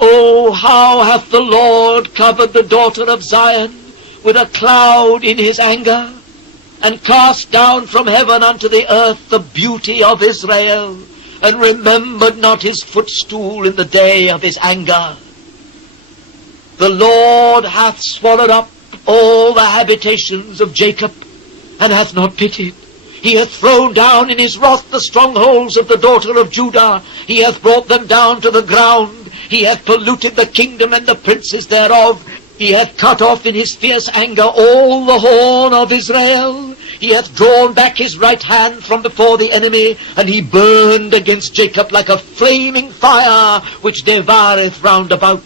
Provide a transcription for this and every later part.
Oh, how hath the Lord covered the daughter of Zion with a cloud in his anger, and cast down from heaven unto the earth the beauty of Israel, and remembered not his footstool in the day of his anger. The Lord hath swallowed up all the habitations of Jacob, and hath not pitied. He hath thrown down in his wrath the strongholds of the daughter of Judah. He hath brought them down to the ground. He hath polluted the kingdom and the princes thereof. He hath cut off in his fierce anger all the horn of Israel. He hath drawn back his right hand from before the enemy, and he burned against Jacob like a flaming fire, which devoureth round about.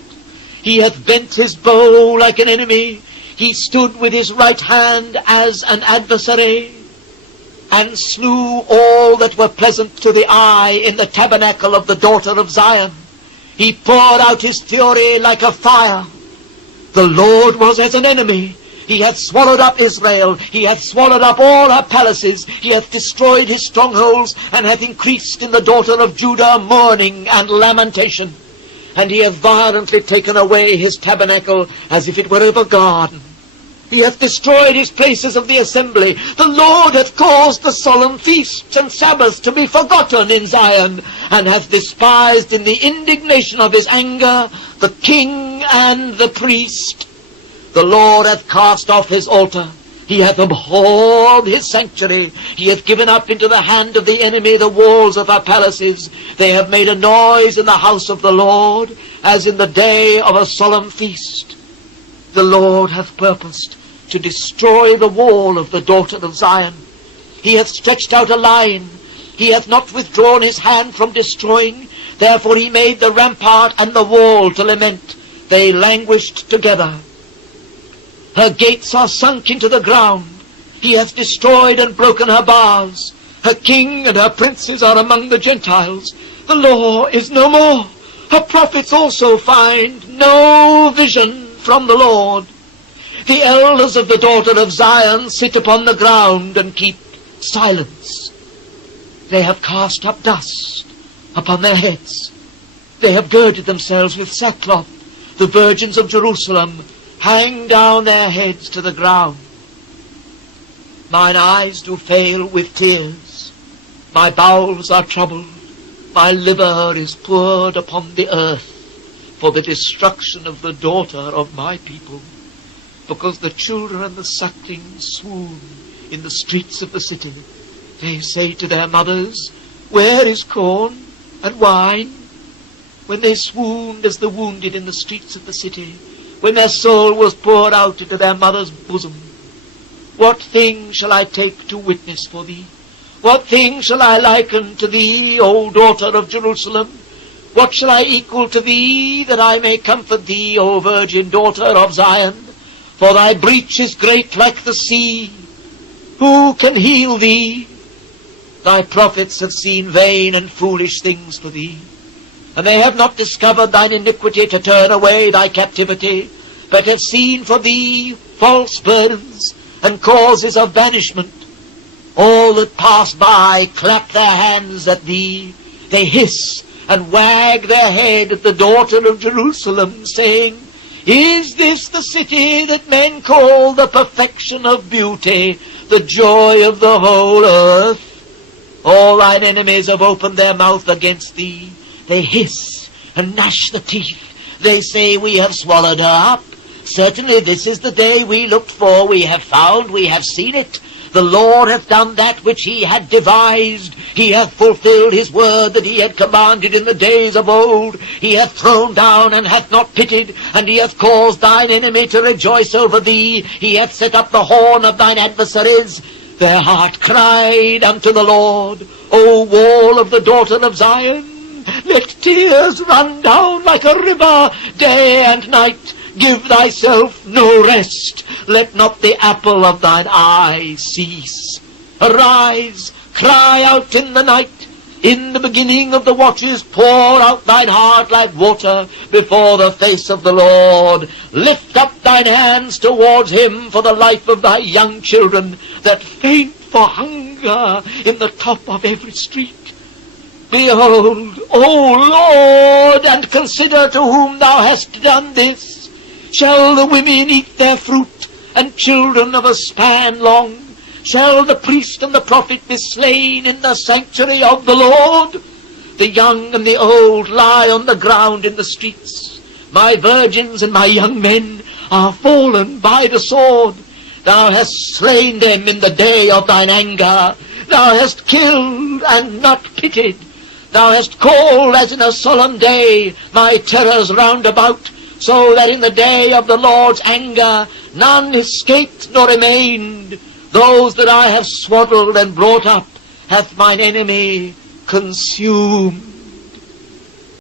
He hath bent his bow like an enemy. He stood with his right hand as an adversary, and slew all that were pleasant to the eye in the tabernacle of the daughter of Zion. He poured out his fury like a fire. The Lord was as an enemy. He hath swallowed up Israel. He hath swallowed up all her palaces. He hath destroyed his strongholds, and hath increased in the daughter of Judah mourning and lamentation. And he hath violently taken away his tabernacle as if it were of a garden. He hath destroyed his places of the assembly. The Lord hath caused the solemn feasts and Sabbaths to be forgotten in Zion, and hath despised in the indignation of his anger the king and the priest. The Lord hath cast off his altar. He hath abhorred his sanctuary. He hath given up into the hand of the enemy the walls of her palaces. They have made a noise in the house of the Lord, as in the day of a solemn feast. The Lord hath purposed to destroy the wall of the daughter of Zion. He hath stretched out a line. He hath not withdrawn his hand from destroying. Therefore he made the rampart and the wall to lament. They languished together. Her gates are sunk into the ground. He hath destroyed and broken her bars. Her king and her princes are among the Gentiles. The law is no more. Her prophets also find no vision from the Lord. The elders of the daughter of Zion sit upon the ground and keep silence. They have cast up dust upon their heads. They have girded themselves with sackcloth. The virgins of Jerusalem hang down their heads to the ground. Mine eyes do fail with tears. My bowels are troubled. My liver is poured upon the earth for the destruction of the daughter of my people, because the children and the suckling swoon in the streets of the city. They say to their mothers, where is corn and wine? When they swooned as the wounded in the streets of the city, when their soul was poured out into their mother's bosom. What thing shall I take to witness for thee? What thing shall I liken to thee, O daughter of Jerusalem? What shall I equal to thee, that I may comfort thee, O virgin daughter of Zion? For thy breach is great like the sea. Who can heal thee? Thy prophets have seen vain and foolish things for thee, and they have not discovered thine iniquity to turn away thy captivity, but have seen for thee false burdens and causes of banishment. All that pass by clap their hands at thee. They hiss and wag their head at the daughter of Jerusalem, saying, is this the city that men call the perfection of beauty, the joy of the whole earth? All thine enemies have opened their mouth against thee. They hiss and gnash the teeth. They say, we have swallowed her up. Certainly this is the day we looked for. We have found, we have seen it. The Lord hath done that which he had devised. He hath fulfilled his word that he had commanded in the days of old. He hath thrown down and hath not pitied, and he hath caused thine enemy to rejoice over thee. He hath set up the horn of thine adversaries. Their heart cried unto the Lord, O wall of the daughter of Zion, let tears run down like a river day and night. Give thyself no rest. Let not the apple of thine eye cease. Arise, cry out in the night. In the beginning of the watches pour out thine heart like water before the face of the Lord. Lift up thine hands towards him for the life of thy young children that faint for hunger in the top of every street. Behold, O Lord, and consider to whom thou hast done this. Shall the women eat their fruit, and children of a span long? Shall the priest and the prophet be slain in the sanctuary of the Lord? The young and the old lie on the ground in the streets. My virgins and my young men are fallen by the sword. Thou hast slain them in the day of thine anger. Thou hast killed and not pitied. Thou hast called as in a solemn day my terrors round about, so that in the day of the Lord's anger none escaped nor remained. Those that I have swaddled and brought up hath mine enemy consumed.